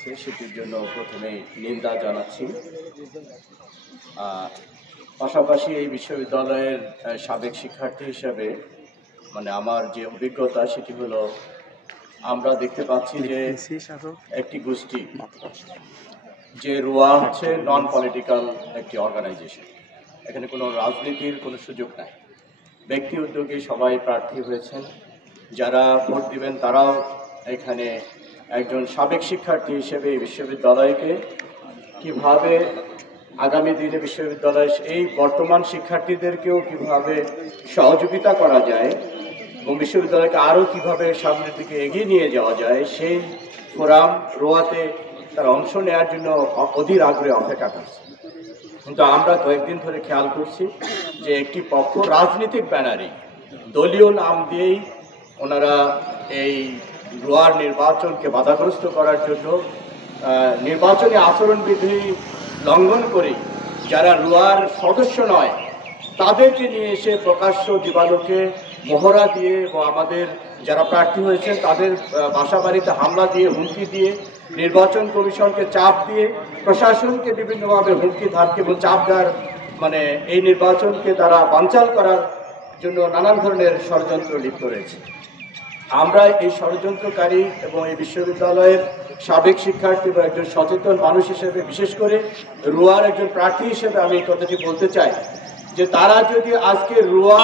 সেটির জন্য প্রথমে নিন্দা জানাচ্ছি। পাশাপাশি এই বিশ্ববিদ্যালয়ের সাবেক শিক্ষার্থী হিসেবে আমার যে অভিজ্ঞতা সেটি হলো, আমরা দেখতে পাচ্ছি যে একটি গোষ্ঠী যে রুয়া হচ্ছে নন পলিটিক্যাল একটি অর্গানাইজেশন, এখানে কোনো রাজনীতির কোনো সুযোগ নাই। ব্যক্তি উদ্যোগে সবাই প্রার্থী হয়েছেন, যারা ভোট দিবেন তারাও এখানে একজন সাবেক শিক্ষার্থী হিসেবে এই বিশ্ববিদ্যালয়কে কিভাবে আগামী দিনে বিশ্ববিদ্যালয়ের এই বর্তমান শিক্ষার্থীদেরকেও কিভাবে সহযোগিতা করা যায় এবং বিশ্ববিদ্যালয়কে আরও কিভাবে সামনের দিকে এগিয়ে নিয়ে যাওয়া যায়, সেই ফোরাম রোয়াতে তার অংশ নেওয়ার জন্য অধীর আগ্রহে অপেক্ষা করছে। কিন্তু আমরা কয়েকদিন ধরে খেয়াল করছি যে একটি পক্ষ রাজনৈতিক ব্যানারে দলীয় নাম দিয়েই ওনারা এই রোয়ার নির্বাচনকে বাধাগ্রস্ত করার জন্য নির্বাচনী আচরণবিধি লঙ্ঘন করে যারা রোয়ার সদস্য নয় তাদেরকে নিয়ে এসে প্রকাশ্য দিবালোকে মহড়া দিয়ে এবং আমাদের যারা প্রার্থী হয়েছেন তাদের বাসা বাড়িতে হামলা দিয়ে, হুমকি দিয়ে, নির্বাচন কমিশনকে চাপ দিয়ে, প্রশাসনকে বিভিন্নভাবে হুমকি ধামকি এবং চাপ দেওয়ার এই নির্বাচনকে তারা বানচাল করার জন্য নানান ধরনের ষড়যন্ত্র লিপ্ত রয়েছে। আমরা এই ষড়যন্ত্রকারী এবং এই বিশ্ববিদ্যালয়ের সাবেক শিক্ষার্থী বা একজন সচেতন মানুষ হিসেবে, বিশেষ করে রুয়ার একজন প্রার্থী হিসেবে আমি এই কথাটি বলতে চাই যে তারা যদি আজকে রুয়া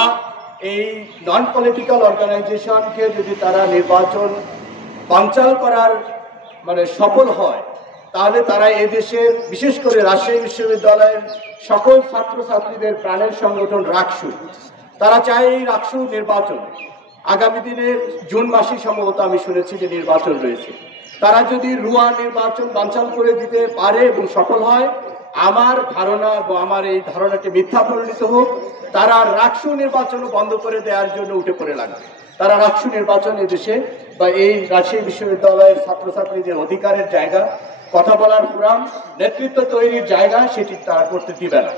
এই নন পলিটিক্যাল অর্গানাইজেশনকে যদি তারা নির্বাচন বানচাল করার সফল হয়, তাহলে তারা এদেশের বিশেষ করে রাজশাহী বিশ্ববিদ্যালয়ের সকল ছাত্রছাত্রীদের প্রাণের সংগঠন রাকসু, তারা চায় এই রাকসু নির্বাচন আগামী দিনের জুন মাসেই সম্ভবত আমি শুনেছি যে নির্বাচন রয়েছে। তারা যদি রুয়া নির্বাচন বানচাল করে দিতে পারে এবং সফল হয়, আমার ধারণা এবং আমার এই ধারণাটি মিথ্যা পরিণত হোক, তারা রাকসু নির্বাচনও বন্ধ করে দেওয়ার জন্য উঠে পড়ে লাগবে। তারা রাকসু নির্বাচন এদেশে বা এই রাজশাহী বিশ্ববিদ্যালয়ের ছাত্রছাত্রীদের অধিকারের জায়গা, কথা বলার ফোরাম, নেতৃত্ব তৈরির জায়গা, সেটি তারা করতে দিবে না।